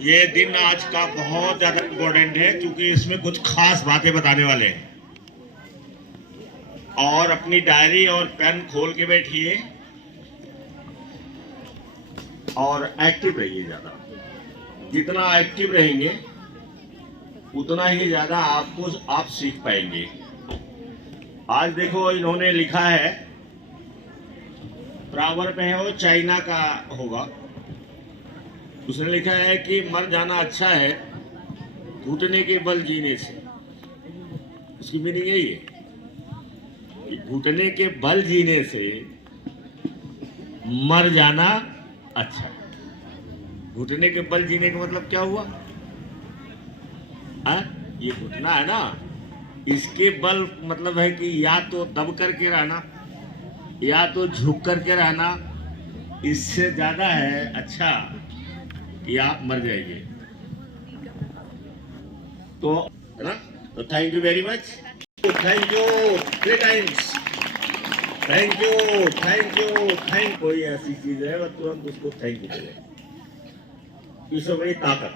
ये दिन आज का बहुत ज्यादा इम्पोर्टेंट है क्योंकि इसमें कुछ खास बातें बताने वाले हैं। और अपनी डायरी और पेन खोल के बैठिए और एक्टिव रहिए। ज्यादा जितना एक्टिव रहेंगे उतना ही ज्यादा आप सीख पाएंगे। आज देखो इन्होंने लिखा है, प्रॉवर्ब है वो चाइना का होगा। उसने लिखा है कि मर जाना अच्छा है घुटने के बल जीने से। उसकी मीनिंग यही है कि घुटने के बल जीने से मर जाना अच्छा है। घुटने के बल जीने का मतलब क्या हुआ? ये घुटना है ना, इसके बल मतलब है कि या तो दब करके रहना या तो झुक करके रहना। इससे ज्यादा है अच्छा कि आप मर जाइए। तो है ना, तो thank you very much. Thank you 3 times. Thank you thank you thank. कोई ऐसी चीज है तुरंत उसको थैंक यू बोले, इससे बड़ी ताकत।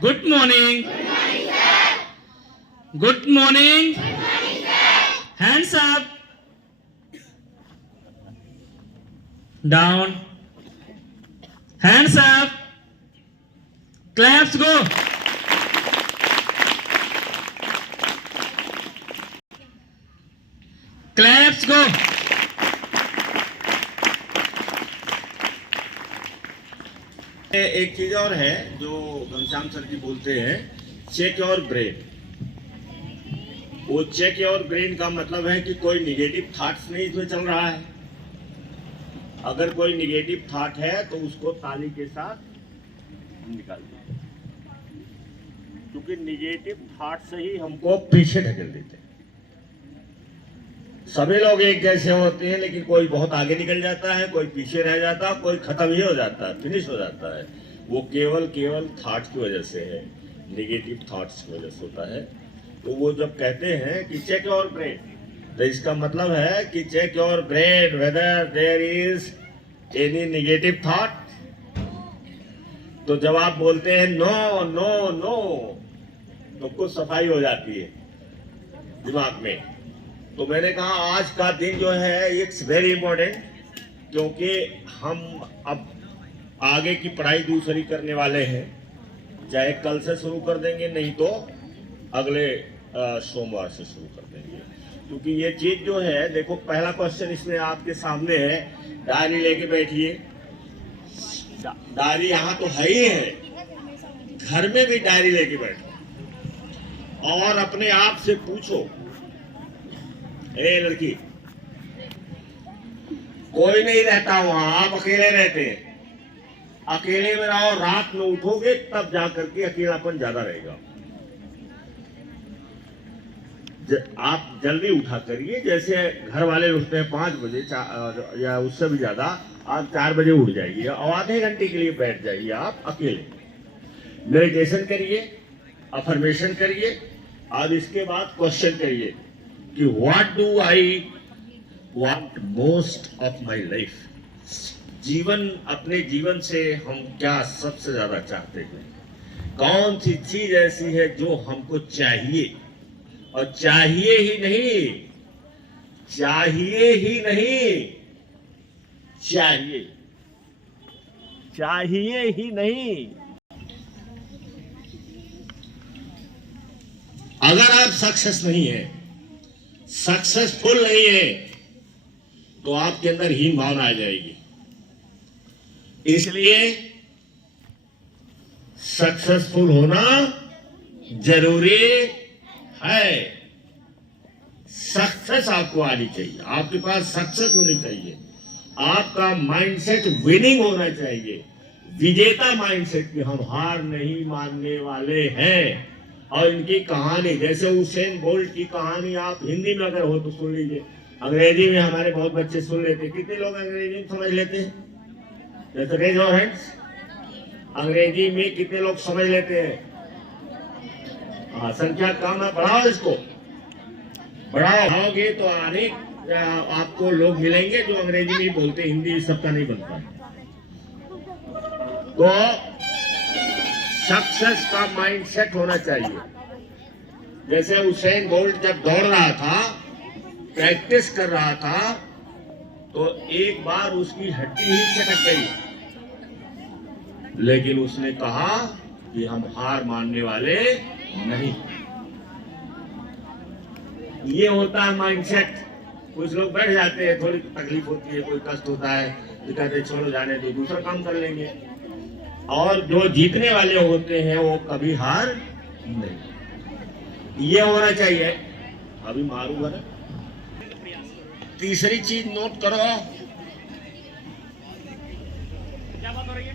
Good morning. Good morning. Hands up, down, hands up, claps go. Claps go. एक चीज और है जो घनश्याम सर जी बोलते हैं, चेक योर ब्रेन। वो चेक योर ब्रेन का मतलब है कि कोई निगेटिव थॉट्स नहीं इसमें चल रहा है। अगर कोई निगेटिव थॉट है तो उसको ताली के साथ निकाल दो, क्योंकि निगेटिव थॉट से ही हमको पीछे ढकेल देते हैं। सभी लोग एक जैसे होते हैं, लेकिन कोई बहुत आगे निकल जाता है, कोई पीछे रह जाता है, कोई खत्म ही हो जाता है, फिनिश हो जाता है। वो केवल थॉट की वजह से है, निगेटिव थॉट्स की वजह से होता है। तो वो जब कहते हैं कि चेक योर ब्रेन, तो इसका मतलब है कि check your brain whether there is any negative thought. तो जब आप बोलते हैं नो नो नो, तो कुछ सफाई हो जाती है दिमाग में। तो मैंने कहा आज का दिन जो है इट्स वेरी इंपॉर्टेंट, क्योंकि हम अब आगे की पढ़ाई दूसरी करने वाले हैं। चाहे कल से शुरू कर देंगे, नहीं तो अगले सोमवार से शुरू कर देंगे। क्योंकि ये चीज जो है, देखो पहला क्वेश्चन इसमें आपके सामने है। डायरी लेके बैठिए। डायरी यहाँ तो है ही है, घर में भी डायरी लेके बैठो और अपने आप से पूछो, ए लड़की, कोई नहीं रहता वहां, आप अकेले रहते हैं। अकेले में रहो, रात में उठोगे तब जाकर के अकेलापन ज्यादा रहेगा। आप जल्दी उठा करिए, जैसे घर वाले उठते हैं 5 बजे या उससे भी ज्यादा, आप 4 बजे उठ जाइए और आधे घंटे के लिए बैठ जाइए आप अकेले। मेडिटेशन करिए, अफर्मेशन करिए और इसके बाद क्वेश्चन करिए कि what do I want most of my life. अपने जीवन से हम क्या सबसे ज्यादा चाहते हैं? कौन सी चीज ऐसी है जो हमको चाहिए, और चाहिए ही नहीं, चाहिए ही नहीं, चाहिए ही नहीं। अगर आप सक्सेस नहीं है, सक्सेसफुल नहीं है, तो आपके अंदर हीन भावना आ जाएगी। इसलिए सक्सेसफुल होना जरूरी है। सक्सेस आपको आनी चाहिए, आपके पास सक्सेस होनी चाहिए। आपका माइंडसेट विनिंग होना चाहिए, विजेता माइंडसेट कि हम हार नहीं मानने वाले हैं। और इनकी कहानी, जैसे हुसैन बोल्ट की कहानी आप हिंदी में अगर हो तो सुन लीजिए। अंग्रेजी में हमारे बहुत बच्चे सुन लेते। कितने लोग अंग्रेजी में समझ लेते हैं? जैसे रेज योर हैंड्स। अंग्रेजी में कितने लोग समझ लेते हैं? संख्या कम है, बढ़ाओ, इसको बढ़ाओगे तो अनेक आपको लोग मिलेंगे जो अंग्रेजी नहीं बोलते, हिंदी सबका नहीं बनता। तो सक्सेस का माइंडसेट होना चाहिए। जैसे हुसैन बोल्ट जब दौड़ रहा था, प्रैक्टिस कर रहा था, तो एक बार उसकी हड्डी ही चटक गई, लेकिन उसने कहा कि हम हार मानने वाले नहीं। ये होता है माइंडसेट। कुछ लोग बैठ जाते हैं, थोड़ी तकलीफ होती है, कोई कष्ट होता है, तो कहते हैं छोड़ो जाने दो, दूसरा काम कर लेंगे। और जो जीतने वाले होते हैं वो कभी हार नहीं। ये होना चाहिए। अभी मारूंगा ना। तीसरी चीज नोट करो, क्या बात हो रही है?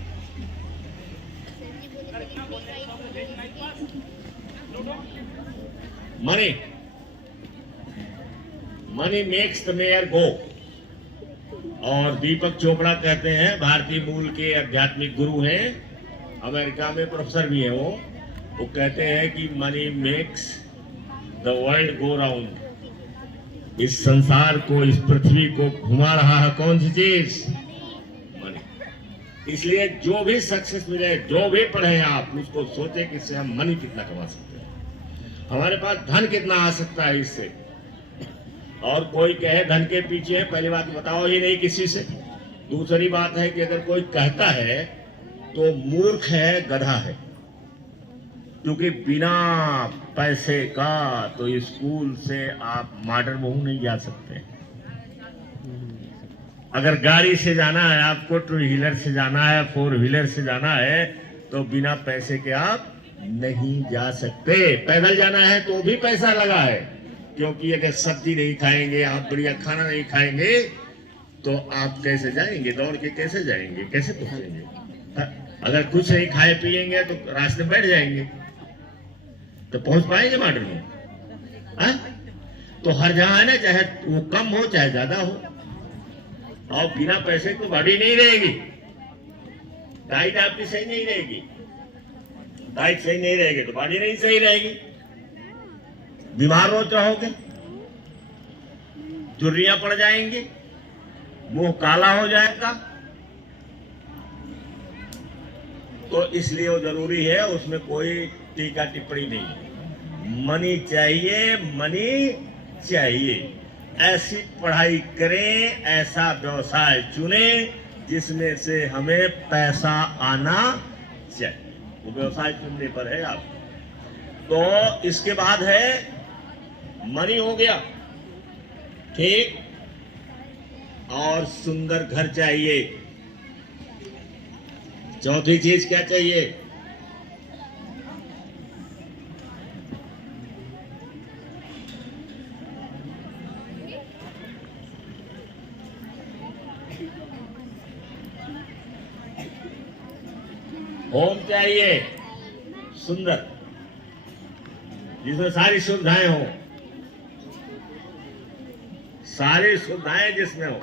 Money. Money makes the mare go. और दीपक चोपड़ा कहते हैं, भारतीय मूल के आध्यात्मिक गुरु हैं, अमेरिका में प्रोफेसर भी हैं वो कहते हैं कि money makes the world go round. इस संसार को, इस पृथ्वी को घुमा रहा है कौन सी चीज? मनी। इसलिए जो भी सक्सेस मिले, जो भी पढ़े आप, उसको सोचे कि इससे हम मनी कितना कमा सकते हैं, हमारे पास धन कितना आ सकता है इससे। और कोई कहे धन के पीछे है, पहली बात बताओ ही नहीं किसी से। दूसरी बात है कि अगर कोई कहता है तो मूर्ख है, गधा है। क्योंकि बिना पैसे का तो स्कूल से आप मॉडर्न महू नहीं जा सकते। अगर गाड़ी से जाना है आपको, टू व्हीलर से जाना है, फोर व्हीलर से जाना है, तो बिना पैसे के आप नहीं जा सकते। पैदल जाना है तो भी पैसा लगा है, क्योंकि अगर सब्जी नहीं खाएंगे, आप बढ़िया खाना नहीं खाएंगे, तो आप कैसे जाएंगे? दौड़ के कैसे जाएंगे? कैसे पहुंचेंगे? अगर कुछ नहीं खाए पिएंगे तो रास्ते में बैठ जाएंगे, तो पहुंच पाएंगे मॉडर्न में? तो हर जगह है ना, चाहे वो कम हो चाहे ज्यादा हो, और बिना पैसे तो बॉडी नहीं रहेगी। डाइट आपकी सही नहीं रहेगी, डाइट सही नहीं रहेगी तो बॉडी नहीं सही रहेगी। बीमार रोज रहोगे, झुर्रियां पड़ जाएंगी, मुंह काला हो जाएगा। तो इसलिए वो जरूरी है, उसमें कोई टीका टिप्पणी नहीं है। मनी चाहिए, मनी चाहिए। ऐसी पढ़ाई करें, ऐसा व्यवसाय चुने जिसमें से हमें पैसा आना चाहिए। वो व्यवसाय चुनने पर है आप। तो इसके बाद है मनी हो गया, ठीक, और सुंदर घर चाहिए। चौथी चीज क्या चाहिए? होम चाहिए सुंदर, जिसमें सारी सुविधाएं हो, सारी सुविधाएं जिसमें हो।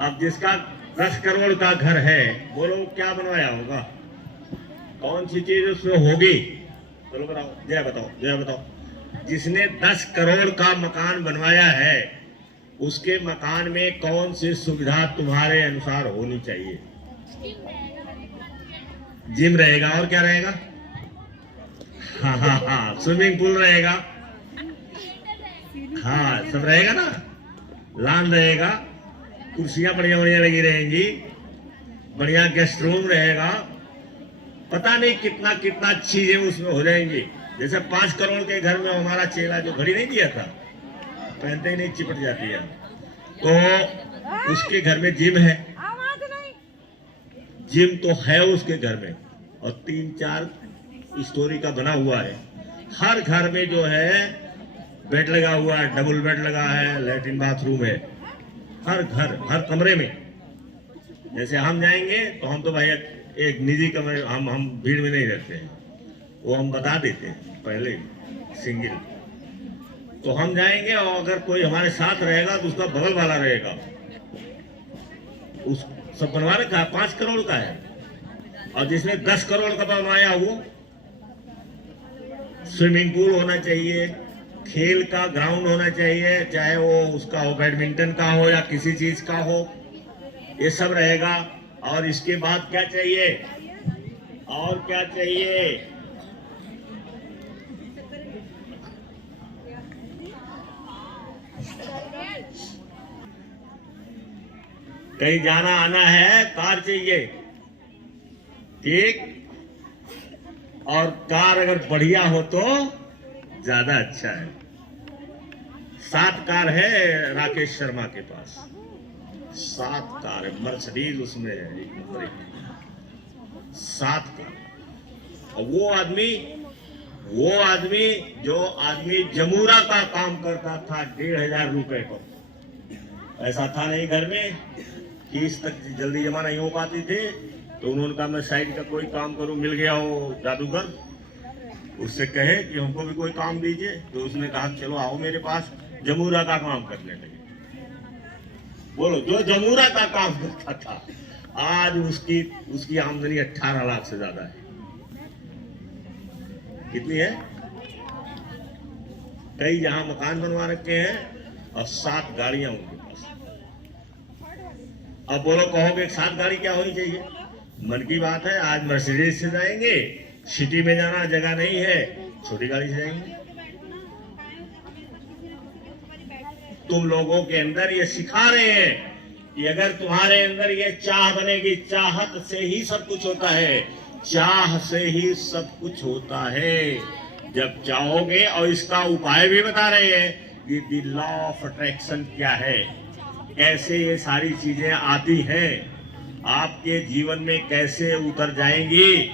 अब जिसका 10 करोड़ का घर है, बोलो क्या बनवाया होगा? कौन सी चीज उसमें होगी? चलो बताओ, जय बताओ, जय बताओ। जिसने 10 करोड़ का मकान बनवाया है, उसके मकान में कौन सी सुविधा तुम्हारे अनुसार होनी चाहिए? जिम रहेगा, और क्या रहेगा? हाँ हाँ हाँ, स्विमिंग पूल रहेगा, हाँ सब रहेगा ना, लॉन रहेगा, कुर्सियां बढ़िया बढ़िया लगी रहेंगी, बढ़िया गेस्ट रूम रहेगा, पता नहीं कितना कितना चीजें उसमें हो जाएंगी। जैसे 5 करोड़ के घर में हमारा चेला जो घड़ी नहीं दिया था, पहनते ही नहीं चिपट जाती है, तो उसके घर में जिम है, जिम तो है उसके घर में, और 3-4 स्टोरी का बना हुआ है। हर घर में जो है बेड लगा हुआ है, डबल बेड लगा है, लैट्रिन बाथरूम है, हर घर, हर कमरे में। जैसे हम जाएंगे तो हम तो भाई एक निजी कमरे, हम भीड़ में नहीं रहते हैं, वो हम बता देते हैं पहले, सिंगल। तो हम जाएंगे, और अगर कोई हमारे साथ रहेगा तो उसका बगल वाला रहेगा, उस सब बनवा रखा है, 5 करोड़ का है। और जिसने 10 करोड़ का बनवाया, वो स्विमिंग पूल होना चाहिए, खेल का ग्राउंड होना चाहिए, चाहे वो उसका हो, बैडमिंटन का हो या किसी चीज का हो, ये सब रहेगा। और इसके बाद क्या चाहिए, और क्या चाहिए, कहीं जाना आना है, कार चाहिए, ठीक। और कार अगर बढ़िया हो तो ज्यादा अच्छा है। 7 कार है राकेश शर्मा के पास, 7 कार है, मर्सिडीज उसमें है, एक नंबर एक, 7 कार। और वो आदमी जो आदमी जमूरा का काम करता था 1,500 रुपए को, ऐसा था नहीं घर में, फीस तक जल्दी जमा नहीं हो पाती थी, तो उन्होंने कहा मैं साइड का कोई काम करूं, मिल गया वो जादूगर, उससे कहे कि हमको भी कोई काम दीजिए, तो उसने कहा चलो आओ मेरे पास, जमूरा का काम करने लगे। बोलो, जो जमूरा का काम करता था आज उसकी आमदनी 18 लाख से ज्यादा है। कितनी है? कई जहां मकान बनवा रखे हैं और 7 गाड़ियां उनके पास। अब बोलो, कहोगे 7 गाड़ी क्या होनी चाहिए? मन की बात है, आज मर्सिडीज से जाएंगे, सिटी में जाना जगह नहीं है, छोटी गाड़ी से जाएंगे। तुम लोगों के अंदर ये सिखा रहे हैं कि अगर तुम्हारे अंदर ये चाह बनेगी, चाहत से ही सब कुछ होता है, चाह से ही सब कुछ होता है। जब चाहोगे, और इसका उपाय भी बता रहे हैं कि द लॉ ऑफ अट्रैक्शन क्या है, कैसे ये सारी चीजें आती हैं, आपके जीवन में कैसे उतर जाएंगी।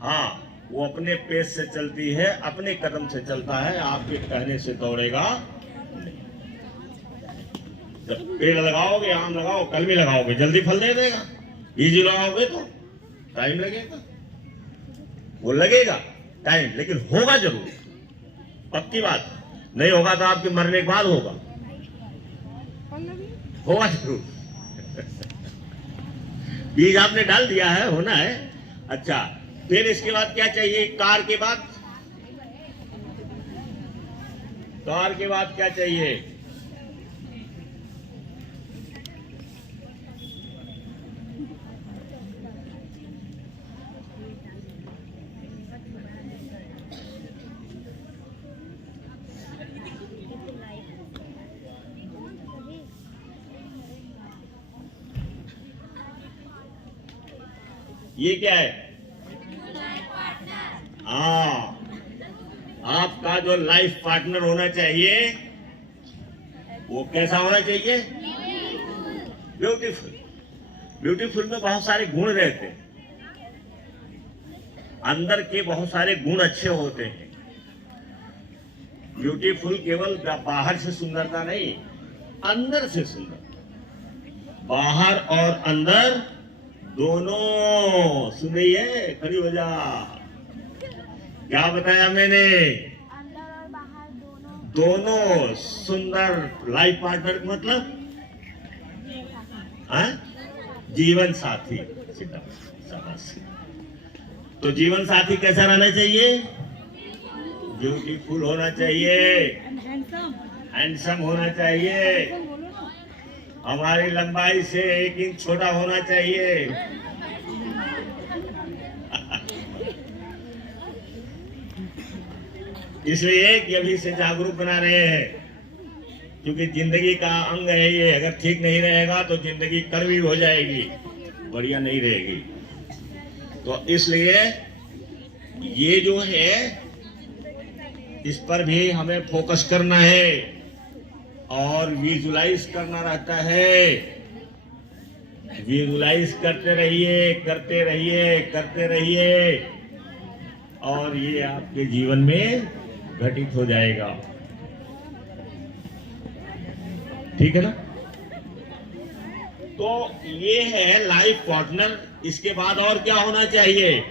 हाँ, वो अपने पेस से चलती है, अपने कदम से चलता है, आपके कहने से दौड़ेगा नहीं। जब पेड़ लगाओगे, आम लगाओ, कल भी लगाओगे, जल्दी फल दे देगा। बीज लगाओगे तो टाइम लगेगा, वो लगेगा टाइम, लेकिन होगा जरूर, पक्की बात। नहीं होगा तो आपके मरने के बाद होगा जरूर। बीज आपने डाल दिया है, होना है। अच्छा, फिर इसके बाद क्या चाहिए? कार के बाद क्या चाहिए? ये क्या है? हाँ, आपका जो लाइफ पार्टनर होना चाहिए वो कैसा होना चाहिए? ब्यूटीफुल। ब्यूटीफुल में बहुत सारे गुण रहते हैं, अंदर के बहुत सारे गुण अच्छे होते हैं। ब्यूटीफुल केवल बाहर से सुंदरता नहीं, अंदर से सुंदर, बाहर और अंदर दोनों। सुनिए, खड़ी हो जा। क्या बताया मैंने? अंदर और बाहर दोनों सुंदर लाइफ पार्टनर मतलब जीवन साथी। तो जीवन साथी कैसा रहना चाहिए? ब्यूटीफुल होना चाहिए, हैंडसम होना चाहिए, हमारी लंबाई से 1 इंच छोटा होना चाहिए। इसलिए कि अभी से जागरूक बना रहे हैं, क्योंकि जिंदगी का अंग है ये, अगर ठीक नहीं रहेगा तो जिंदगी कड़वी हो जाएगी, बढ़िया नहीं रहेगी। तो इसलिए ये जो है, इस पर भी हमें फोकस करना है और विजुलाइज करना रहता है। विजुलाइज करते रहिए, करते रहिए, करते रहिए, और ये आपके जीवन में घटित हो जाएगा। ठीक है ना? तो ये है लाइफ पार्टनर। इसके बाद और क्या होना चाहिए?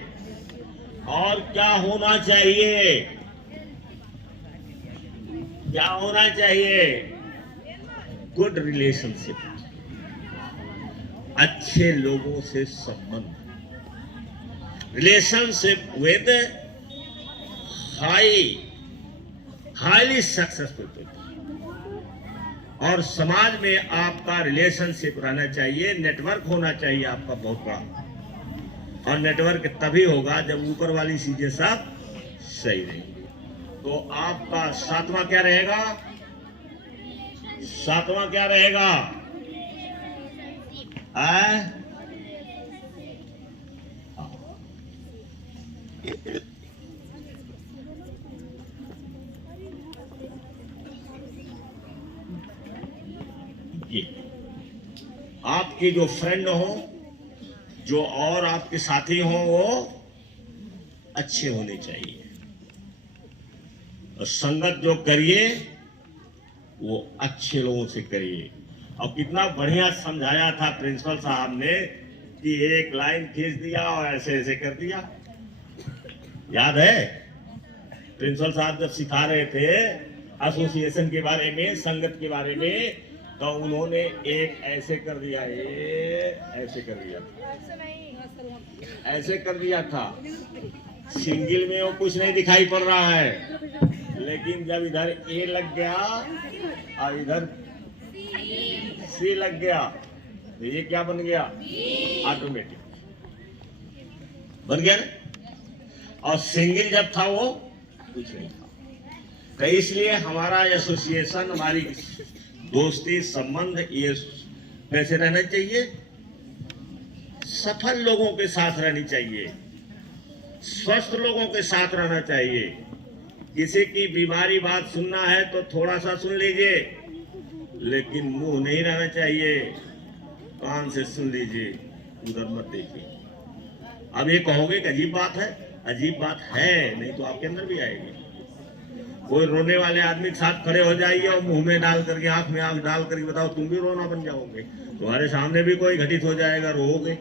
और क्या होना चाहिए? क्या होना चाहिए? गुड रिलेशनशिप, अच्छे लोगों से संबंध, relationship with high highly successful people. और समाज में आपका रिलेशनशिप रहना चाहिए, नेटवर्क होना चाहिए आपका बहुत बड़ा। और नेटवर्क तभी होगा जब ऊपर वाली चीजें सब सही रहेंगी। तो आपका सातवां क्या रहेगा? सातवां क्या रहेगा? ये आपके जो फ्रेंड हो, जो और आपके साथी हो, वो अच्छे होने चाहिए। और संगत जो करिए वो अच्छे लोगों से करिए। और कितना बढ़िया समझाया था प्रिंसिपल साहब ने कि एक लाइन खींच दिया और ऐसे ऐसे कर दिया। याद है प्रिंसिपल साहब जब सिखा रहे थे एसोसिएशन के बारे में, संगत के बारे में, तो उन्होंने एक ऐसे कर दिया, ऐसे कर दिया, ऐसे कर दिया था। सिंगल में वो कुछ नहीं दिखाई पड़ रहा है, लेकिन जब इधर ए लग गया और इधर सी लग गया तो ये क्या बन गया? ऑटोमेटिक बन गया ना। और सिंगल जब था वो कुछ नहीं था। तो इसलिए हमारा एसोसिएशन, हमारी दोस्ती, संबंध, ये कैसे रहना चाहिए? सफल लोगों के साथ रहनी चाहिए, स्वस्थ लोगों के साथ रहना चाहिए। किसी की बीमारी बात सुनना है तो थोड़ा सा सुन लीजिए, लेकिन मुंह नहीं रहना चाहिए, कान से सुन लीजिए, उधर मत देखिए। अब ये कहोगे कि अजीब बात है, अजीब बात है, नहीं तो आपके अंदर भी आएगी। कोई रोने वाले आदमी के साथ खड़े हो जाइए और मुंह में डाल करके, आंख में आंख डाल करके बताओ, तुम भी रोना बन जाओगे। तुम्हारे सामने भी कोई घटित हो जाएगा, रोओगे।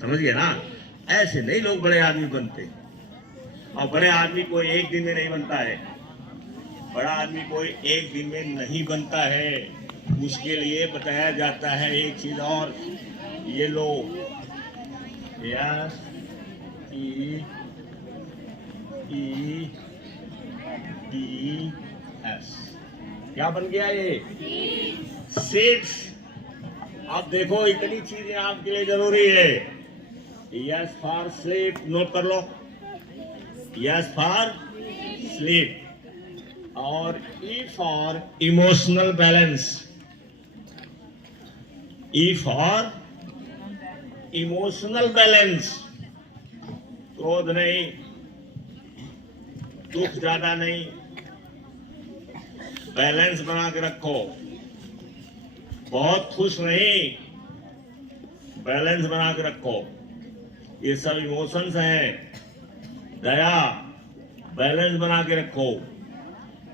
समझ गए ना? ऐसे नहीं लोग बड़े आदमी बनते। और बड़े आदमी कोई एक दिन में नहीं बनता है। बड़ा आदमी कोई एक दिन में नहीं बनता है। उसके लिए बताया जाता है एक चीज और, ये लो, यस ई डी एस, क्या बन गया ये? सीड्स। अब देखो इतनी चीजें आपके लिए जरूरी है। यस फॉर स्लीप, नोट कर लो, यस फॉर स्लीप। और E for emotional balance, E for emotional balance. क्रोध नहीं, दुख ज्यादा नहीं, बैलेंस बना के रखो। बहुत खुश नहीं, बैलेंस बना के रखो। ये सब इमोशंस हैं। दया, बैलेंस बना के रखो।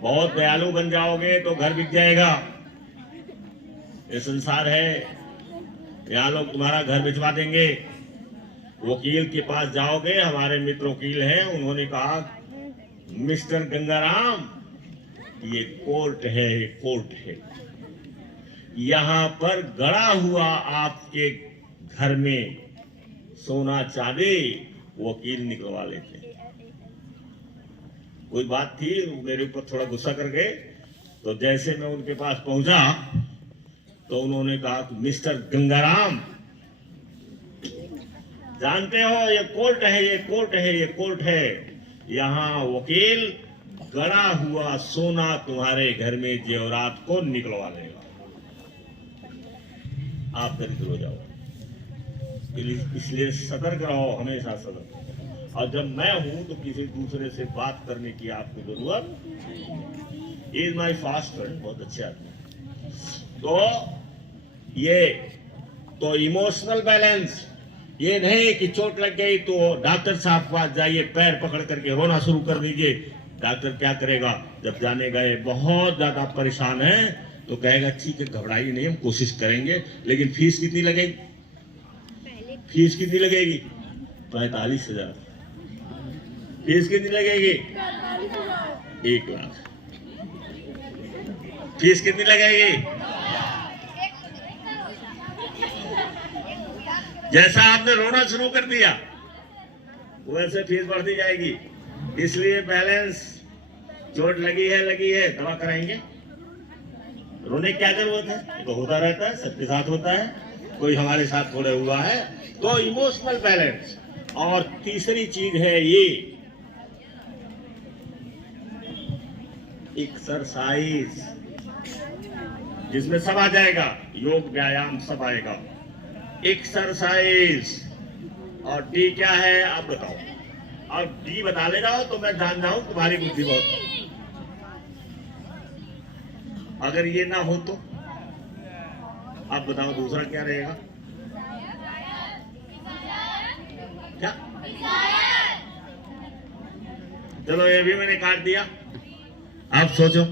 बहुत दयालु बन जाओगे तो घर बिक जाएगा। ये संसार है, यहाँ लोग तुम्हारा घर भिजवा देंगे। वकील के पास जाओगे, हमारे मित्र वकील हैं, उन्होंने कहा मिस्टर गंगाराम, ये कोर्ट है, ये कोर्ट है। यहाँ पर गड़ा हुआ आपके घर में सोना चांदी वकील निकलवा लेते। कोई बात थी, मेरे ऊपर थोड़ा गुस्सा कर गए, तो जैसे मैं उनके पास पहुंचा तो उन्होंने कहा मिस्टर गंगाराम, जानते हो ये कोर्ट है, ये कोर्ट है, ये कोर्ट है। यहाँ वकील गड़ा हुआ सोना तुम्हारे घर में जेवरात को निकलवा लेगा। आप दरिद्र हो जाओ। इसलिए सतर्क रहो, हमेशा सतर्क। और जब मैं हूं तो किसी दूसरे से बात करने की आपको जरूरत। इज माई फास्ट फ्रेंड, बहुत अच्छे आदमी। तो ये तो इमोशनल बैलेंस, ये नहीं कि चोट लग गई तो डॉक्टर साहब के पास जाइए, पैर पकड़ करके रोना शुरू कर दीजिए। डॉक्टर क्या करेगा? जब जाने गए बहुत ज्यादा परेशान है तो कहेगा ठीक है, घबराइए नहीं, हम कोशिश करेंगे, लेकिन फीस कितनी लगेगी? फीस कितनी लगेगी? 45,000। फीस कितनी लगेगी? 1 लाख। फीस कितनी लगेगी? जैसा आपने रोना शुरू कर दिया वैसे फीस बढ़ती जाएगी। इसलिए बैलेंस, चोट लगी है, दवा कराएंगे। रोने की क्या जरूरत है, तो होता रहता है, सबके साथ होता है, कोई हमारे साथ थोड़े हुआ है। तो इमोशनल बैलेंस। और तीसरी चीज है ये एक्सरसाइज, जिसमें सब आ जाएगा, योग व्यायाम सब आएगा। एक्सरसाइज। और डी क्या है आप बताओ, और डी बता ले जाओ तो मैं जान जाऊं तुम्हारी बुद्धि बहुत। अगर ये ना हो तो आप बताओ दूसरा क्या रहेगा? क्या? चलो ये भी मैंने काट दिया, आप सोचो,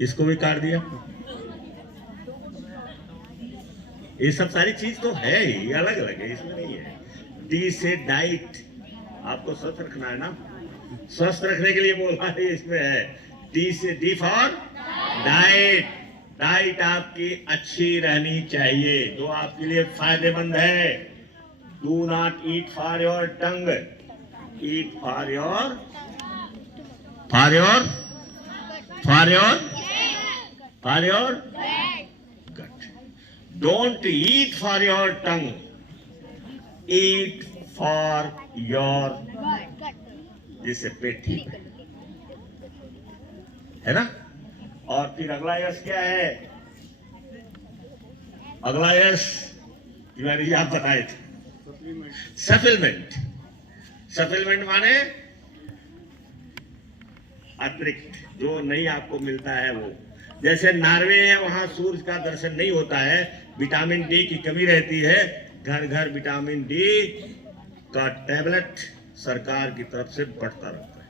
इसको भी काट दिया। ये सब सारी चीज तो है ही, अलग अलग है, इसमें नहीं है। डी से डाइट, आपको स्वस्थ रखना है ना, स्वस्थ रखने के लिए बोला है, इसमें है। डी से डी फॉर डाइट। डाइट आपकी अच्छी रहनी चाहिए, जो आपके लिए फायदेमंद है। Do not eat for your tongue, eat for your gut. Don't eat for your tongue, eat for your, जिससे पेट ठीक है ना। और फिर अगला यश क्या है? अगला यश तिवारी जी आप बताए थे, सप्लीमेंट। सप्लीमेंट माने अतिरिक्त, जो नहीं आपको मिलता है वो। जैसे नॉर्वे है, वहां सूर्य का दर्शन नहीं होता है, विटामिन डी की कमी रहती है। घर घर विटामिन डी का टैबलेट सरकार की तरफ से बढ़ता रहता है।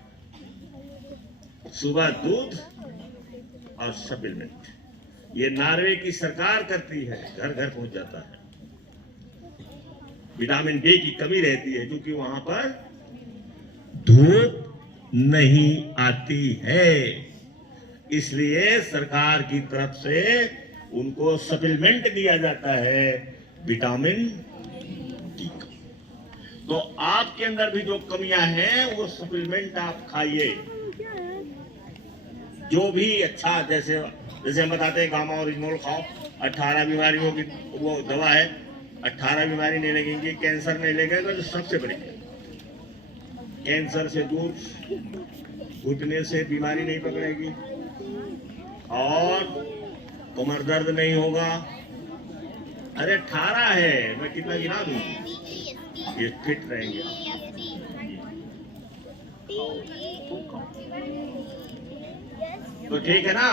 सुबह दूध और सप्लीमेंट, ये नॉर्वे की सरकार करती है, घर घर पहुंच जाता है। विटामिन डी की कमी रहती है क्योंकि वहां पर धूप नहीं आती है, इसलिए सरकार की तरफ से उनको सप्लीमेंट दिया जाता है विटामिन डी का। तो आपके अंदर भी जो कमियां हैं वो सप्लीमेंट आप खाइए, जो भी अच्छा, जैसे हम बताते हैं गामा ओरिजिनल खाओ, 18 बीमारियों की वो दवा है, 18 बीमारी नहीं लगेंगी, कैंसर नहीं लगेगा, जो सबसे बड़ी कैंसर से दूर, घुटने से बीमारी नहीं पकड़ेगी, और कमर दर्द नहीं होगा। अरे 18 है, मैं कितना गिना दूं, ये फिट रहेंगे। तो ठीक है ना,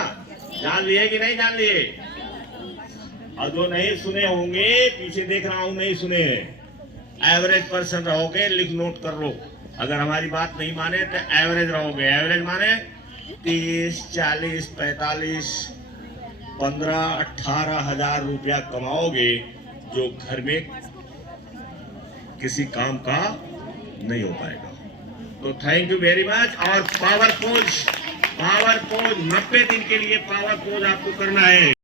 जान लिए कि नहीं जान लिए? और जो नहीं सुने होंगे, पीछे देख रहा हूं नहीं सुने, एवरेज पर्सन रहोगे, लिख नोट कर लो। अगर हमारी बात नहीं माने तो एवरेज रहोगे। एवरेज माने 30, 40, 45, 15, 18 हजार रुपया कमाओगे, जो घर में किसी काम का नहीं हो पाएगा। तो थैंक यू वेरी मच। और पावर पोज 90 दिन के लिए पावर पोज आपको करना है।